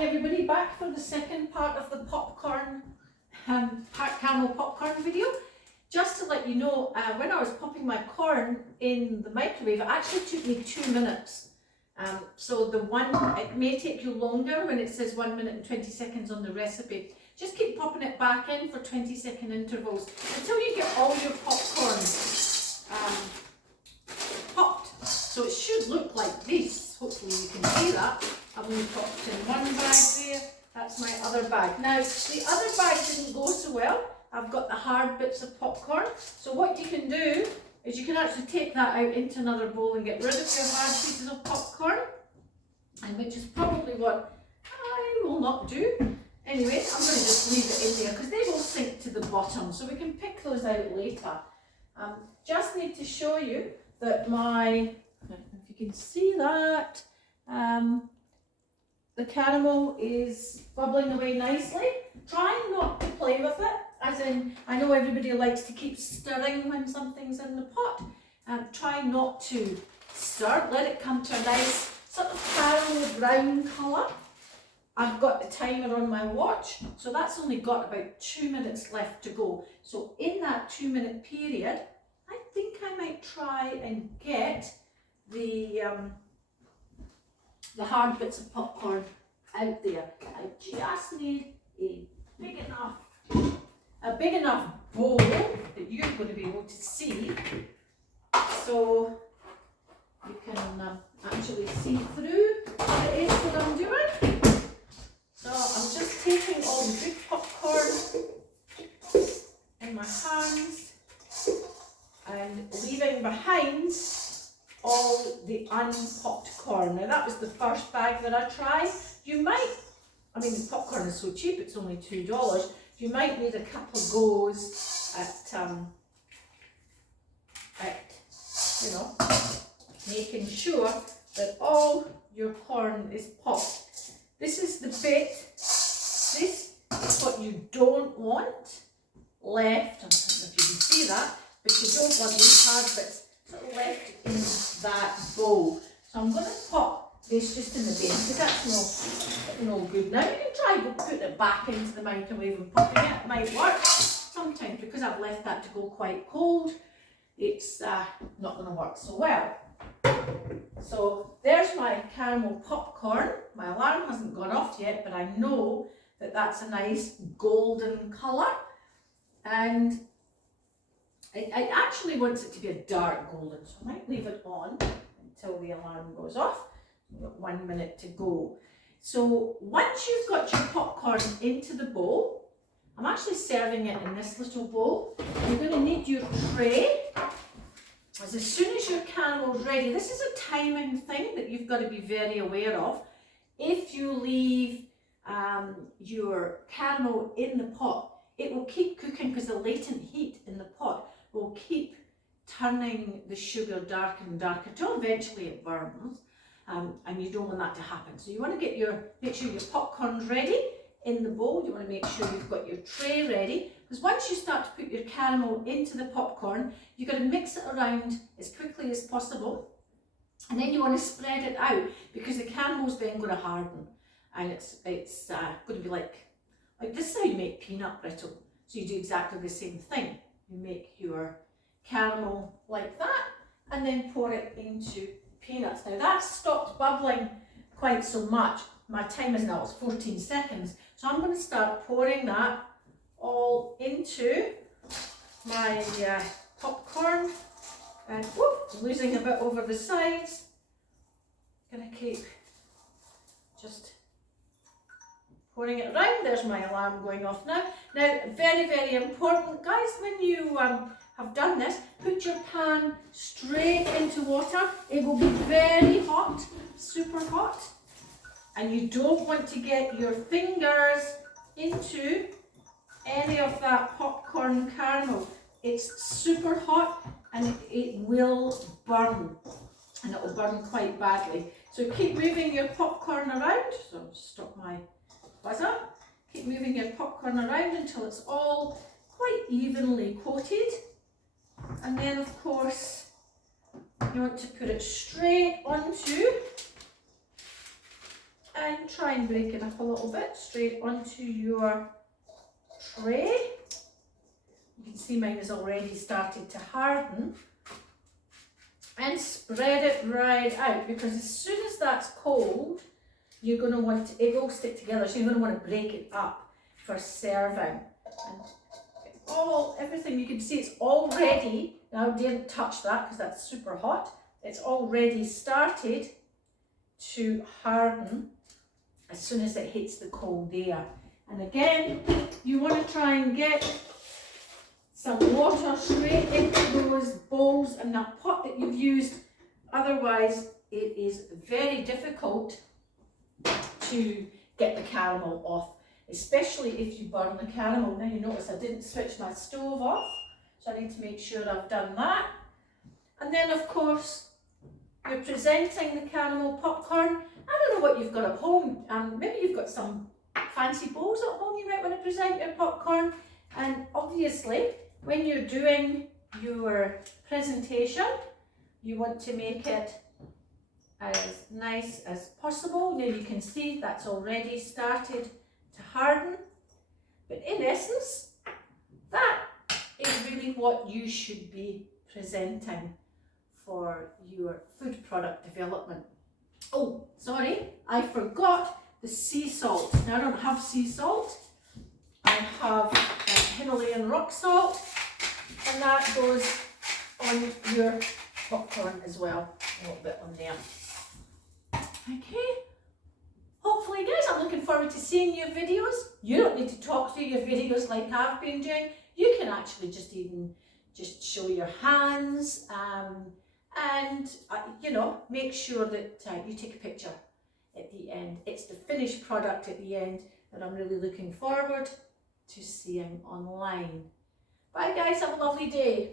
Hi everybody, back for the second part of the popcorn, caramel popcorn video. Just to let you know, when I was popping my corn in the microwave, it actually took me 2 minutes. So it may take you longer when it says 1 minute and 20 seconds on the recipe. Just keep popping it back in for 20-second intervals until you get all your popcorn popped. So it should look like this. Hopefully you can see that. I've only popped in one bag there. That's my other bag. Now, the other bag didn't go so well. I've got the hard bits of popcorn. So what you can do is you can actually take that out into another bowl and get rid of your hard pieces of popcorn, and which is probably what I will not do. Anyway, I'm going to just leave it in there because they will sink to the bottom, so we can pick those out later. Just need to show you that if you can see that, the caramel is bubbling away nicely. Try not to play with it, as in, I know everybody likes to keep stirring when something's in the pot. Try not to stir, let it come to a nice sort of caramel brown colour. I've got the timer on my watch, so that's only got about 2 minutes left to go. So in that 2 minute period, I think I might try and get the hard bits of popcorn out there. I just need a big enough bowl that you're going to be able to see, so you can actually see through what it is that I'm doing. So I'm just taking all the big popcorn in my hands and leaving behind all the unpopped corn. Now that was the first bag that I tried. The popcorn is so cheap, it's only $2. You might need a couple of goes at making sure that all your corn is popped. This is the bit, this is what you don't want left. I don't know if you can see that, but you don't want these hard bits sort of left in that bowl. So I'm going to pop this just in the bin because that's no good. Now you can try putting it back into the microwave and popping it. It might work. Sometimes because I've left that to go quite cold, it's not going to work so well. So there's my caramel popcorn. My alarm hasn't gone off yet, but I know that that's a nice golden colour, and I actually want it to be a dark golden, so I might leave it on until the alarm goes off. We've got 1 minute to go. So once you've got your popcorn into the bowl, I'm actually serving it in this little bowl. You're going to need your tray. As soon as your caramel's ready, this is a timing thing that you've got to be very aware of. If you leave your caramel in the pot, it will keep cooking because the latent heat in the pot will keep turning the sugar darker and darker till eventually it burns, and you don't want that to happen. So you want to make sure your popcorn's ready in the bowl. You want to make sure you've got your tray ready, because once you start to put your caramel into the popcorn, you've got to mix it around as quickly as possible, and then you want to spread it out because the caramel's then going to harden, and it's going to be like this is how you make peanut brittle. So you do exactly the same thing. You make your caramel like that and then pour it into peanuts. Now that's stopped bubbling quite so much. My time is now 14 seconds. So I'm going to start pouring that all into my popcorn, and losing a bit over the sides. Gonna keep just pouring it around. There's my alarm going off now. Now, very, very important, guys, when you have done this, put your pan straight into water. It will be very hot, super hot. And you don't want to get your fingers into any of that popcorn caramel. It's super hot and it will burn, and it will burn quite badly. So keep moving your popcorn around. So stop my buzzer. Keep moving your popcorn around until it's all quite evenly coated. And then of course you want to put it straight onto, and and try and break it up a little bit straight onto your tray. You can see mine has already started to harden. And spread it right out, because as soon as that's cold, you're going to want to, it will stick together, so you're going to want to break it up for serving. And everything you can see, it's already, now don't touch that because that's super hot, it's already started to harden as soon as it hits the cold air. And again, you want to try and get some water straight into those bowls and that pot that you've used. Otherwise, it is very difficult to get the caramel off, especially if you burn the caramel. Now you notice I didn't switch my stove off, so I need to make sure I've done that. And then of course, you're presenting the caramel popcorn. I don't know what you've got at home. Maybe you've got some fancy bowls at home you might want to present your popcorn. And obviously, when you're doing your presentation, you want to make it as nice as possible. Now you can see that's already started to harden. But in essence, that is really what you should be presenting for your food product development. Oh, sorry, I forgot the sea salt. Now I don't have sea salt. I have Himalayan rock salt, and that goes on your popcorn as well, a little bit on there. Okay, hopefully guys, I'm looking forward to seeing your videos. You don't need to talk through your videos like I've been doing. You can actually just show your hands and you know, make sure that you take a picture at the end. It's the finished product at the end that I'm really looking forward to seeing online. Bye guys, have a lovely day.